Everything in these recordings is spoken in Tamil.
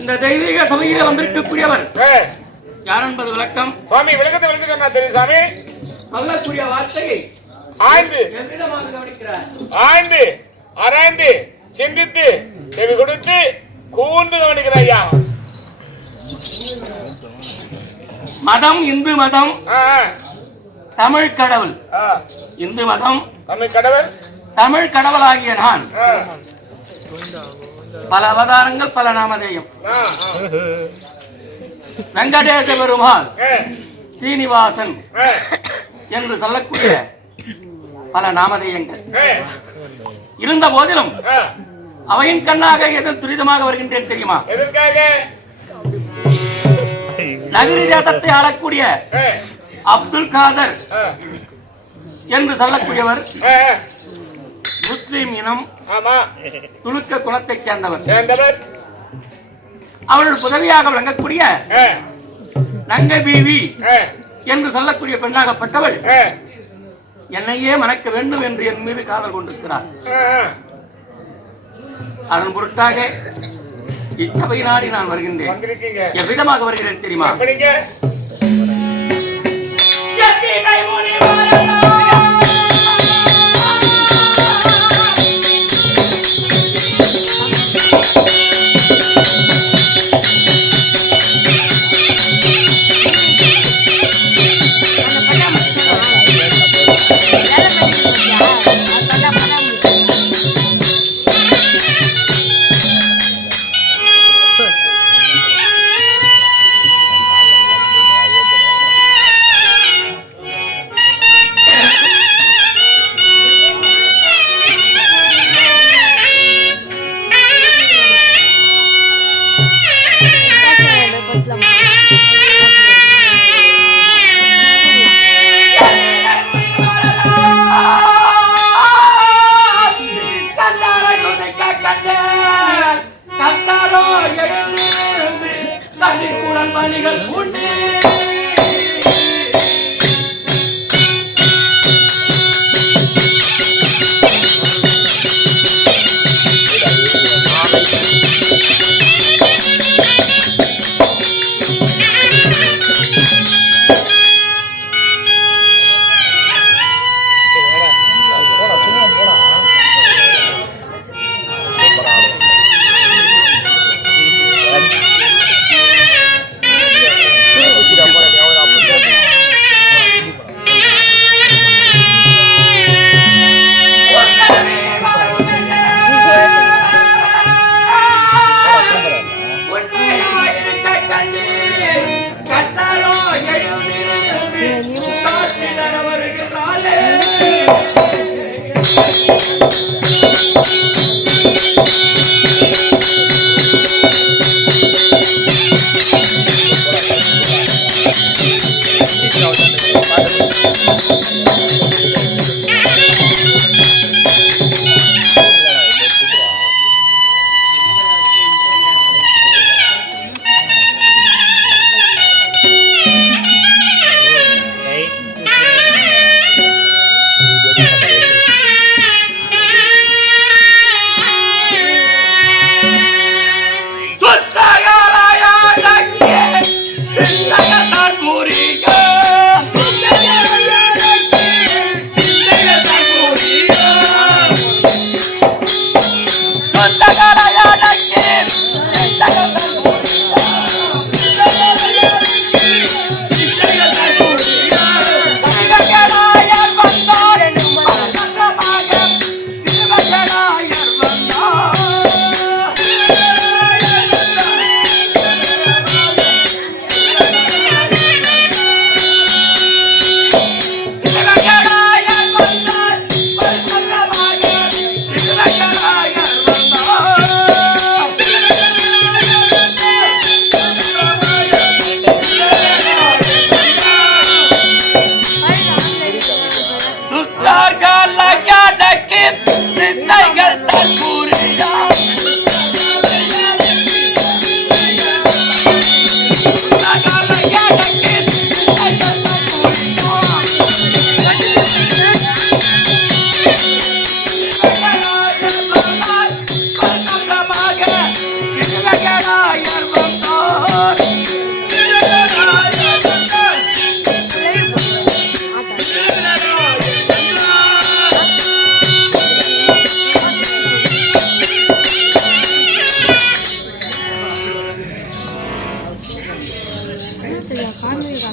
இந்த தெய்வீக சபையில வந்திருக்கக்கூடியவர் யார் என்பது விளக்கம் சுவாமி. விளக்கத்தை விளக்க தெரியும் சாமி. சொல்லக்கூடிய வார்த்தையை ஆய்ந்து ஆய்ந்து ஆராய்ந்து சிந்தித்து செவி கொடுத்து கூர்ந்து கவனிக்கிற ஐயா. மதம் இந்து மதம், தமிழ் கடவுள். இந்து மதம், தமிழ் கடவுள். தமிழ் கடவுளாகிய நான் பல அவதாரங்கள், பல நாமதேயம். வெங்கடேச பெருமாள், சீனிவாசன் என்று சொல்லக்கூடிய பல நாமதேயங்கள் இருந்த போதிலும் அவையின் கண்ணாக எது துரிதமாக வருகின்றேன் தெரியுமா? நகரி ஜாதத்தை ஆளக்கூடிய அப்துல் காதர் என்று சொல்லக்கூடியவர் முஸ்லிம் இனம், துலுக்க குலத்தைச் சேர்ந்தவர். அவள் புதவியாக விளங்கக்கூடிய நங்கை பீவி என்று சொல்லக்கூடிய பெண்ணாகப்பட்டவள் என்னையே மணக்க வேண்டும் என்று என் மீது காதல் கொண்டிருக்கிறார். அதன் பொருட்டாக இச்சபை நாடி நான் வருகின்றேன். எவ்விதமாக வருகிறேன் தெரியுமா?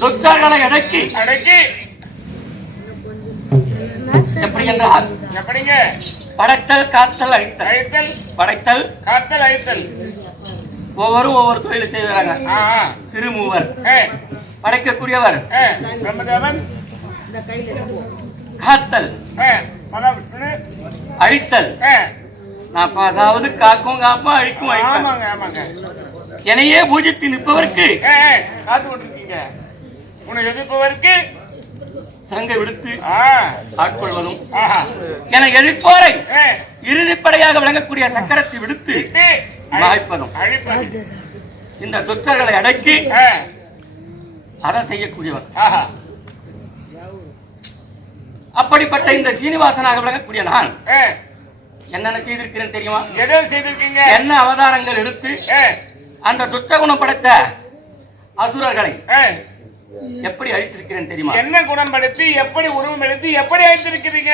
துஷ்டர்களை அடக்கி எப்படி என்றால் எப்படிங்க? படைத்தல் காத்தல் அழித்தல் படைத்தல் காத்தல் அழித்தல் ஒவ்வொரு தொழிலை செய்வாங்க. திருமூவர் படைக்கக்கூடியவர், பிரம்மதேவன் காத்தல் அழித்தல். அதாவது காக்கும் காப்பா அழிக்கும் அழிக்கும். என்னையே பூஜித்து நிற்பவருக்கு காத்து கொண்டிருக்கீங்க. உன்னை எதிர்ப்பவருக்கு சங்கை விடுத்து ஆட்கொள்வதும், என எதிர்ப்போரை இறுதிப்படையாக விளங்கக்கூடிய சக்கரத்தை விடுத்து வாய்ப்பதும், இந்த துஷ்டர்களை அடக்கி அதை செய்யக்கூடியவர். அப்படிப்பட்ட இந்த சீனிவாசனாக விளங்கக்கூடிய நான் என்னென்ன செய்திருக்கிறேன் தெரியுமா? எதை செய்திருக்கீங்க? என்ன அவதாரங்கள் எடுத்து அந்த துஷ்ட குணம் படைத்த அசுரர்களை எப்படி அழித்திருக்கிறேன் தெரியுமா? என்ன குணம் படுத்தி, எப்படி உருவம் எடுத்து, எப்படி அழித்திருக்கிறீங்க?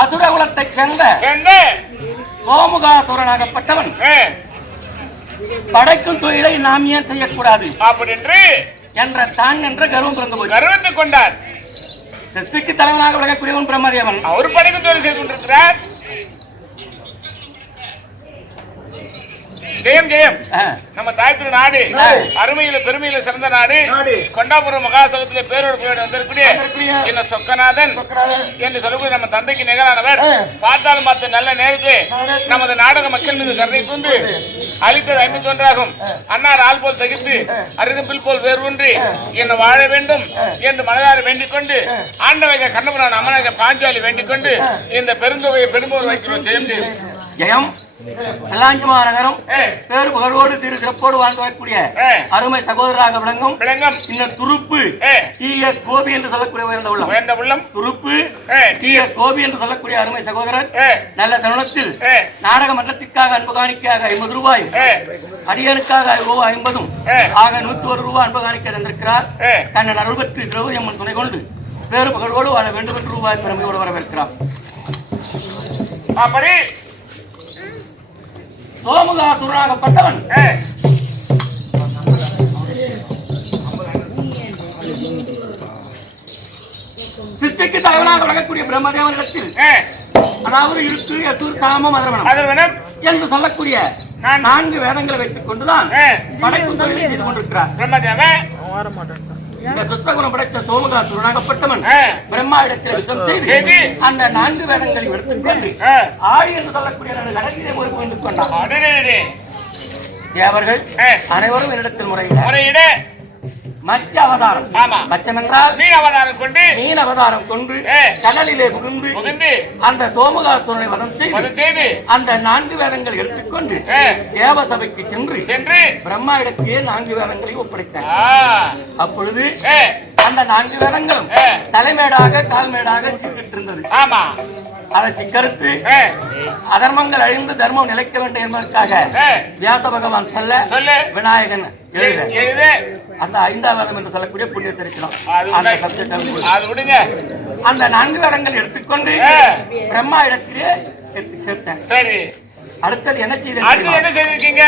அசுரகுலத்தைச் சேர்ந்த சோமுகாசுரனாகப்பட்டவன் படைக்கும் தொழிலை நாம் ஏன் செய்யக்கூடாது அப்படின்று என்ற தான் என்ற கர்வம் பிறந்து போய் கருவத்தை கொண்டார். சிருஷ்டிக்கு தலைவனாக விளங்கக்கூடியவன் பிரம்மதேவன். அவர் படைக்கும் தொழில் செய்து கொண்டிருக்கிறார். ஜெயம் ஜெயம். நம்ம தாய்த்திரு நாடு அருமையில பெருமையில சிறந்த நாடு. கொண்டாபுரம் மகாசபத்திலே பேரோடு போய் வந்திருக்கூடிய என்ன சொக்கநாதன் என்று சொல்லக்கூடிய நம்ம தந்தைக்கு நிகரானவர். பார்த்தாலும் பார்த்த நல்ல நேரத்தில் நமது நாடக மக்கள் மீது கருணை கொண்டு அளித்தது 51 ஆகும். அன்னார் ஆள் போல் தகித்து அருகம்பில் போல் வேறு ஒன்றி என்னை வாழ வேண்டும் என்று மனதார வேண்டிக் கொண்டு ஆண்டவைக கண்ணபுரான் அம்மனாக பாஞ்சாலி வேண்டிக் கொண்டு இந்த பெருந்தொகையை பெரும்போர் வைக்கிறோம். ஜெயம் ஜெயம். ஜெயம். கல்லாஞ்சிமா நகரம் பேரு புகழோடு திரு சிறப்போடு வாழ்ந்து வரக்கூடிய அருமை சகோதரராக விளங்கும் இந்த துருப்பு டி.எஸ். கோபி என்று சொல்லக்கூடிய உயர்ந்த உள்ளம் துருப்பு டி.எஸ். கோபி என்று சொல்லக்கூடிய அருமை சகோதரர் நல்ல தருணத்தில் நாடக மன்றத்திற்காக அன்பு காணிக்கையாக 50 ரூபாய் அடியனுக்காக ரூபாய் 50 ஆக 101 ரூபாய் அன்பு காணிக்கை தந்திருக்கிறார். கண்ணன் அருள் பெற்று திரௌபதி அம்மன் துணை கொண்டு பேரு புகழோடு வாழ வேண்டும் என்று ரூபாய் பெருமையோடு வரவேற்கிறார். அப்படி சோமுகாசுரனாகப்பட்டவன் சிருஷ்டிக்கு தலைவனாக விளங்கக்கூடிய பிரம்மதேவனிடத்தில் அதாவது இருக்கு யசூர் சாமம் அதர்வனம் என்று சொல்லக்கூடிய 4 வேதங்களை வைத்துக் கொண்டுதான் படைக்கும் தொழிலை செய்து கொண்டிருக்கிறார் பிரம்மதேவன். இந்த துத்தகுணம் படைத்த சோமுகாசுரனாகப்பட்டவன் பிரம்மா இடத்தில் யுத்தம் செய்து அந்த 4 வேதங்களை எடுத்துக்கொண்டு ஆழி என்று சொல்லக்கூடிய கடலிலே போய் கொண்டு கொண்டார். தேவர்கள் அனைவரும் என்னிடத்தில் முறையிட மச்ச அவதாரம். மச்சம் என்றால் மீன் அவதாரம் கொண்டு கடலிலே புகுந்து அந்த சோமுகாசுரனை வதம் செய்து அந்த 4 வேதங்களை எடுத்துக்கொண்டு தேவசபைக்கு சென்று பிரம்மா இடத்தையே 4 வேதங்களை ஒப்படைத்தார். அப்பொழுது அந்த 4 வேதங்களும் தலைமேடாக கால்மேடாக சீர்கிட்டு இருந்தது. அதை சிக்கறுத்து அதர்மங்கள் அழிந்து தர்மம் நிலைக்க வேண்டும் என்பதற்காக வியாச பகவான் சொல்ல விநாயகன் எழுத அந்த 5ஆம் வேதம் என்று சொல்லக்கூடிய புண்ணிய தரிசனம் அந்த 4 வேதங்கள் எடுத்துக்கொண்டு பிரம்மா இடத்திலே சேர்த்தேன். அடுத்தது என்ன செய்திருக்கீங்க?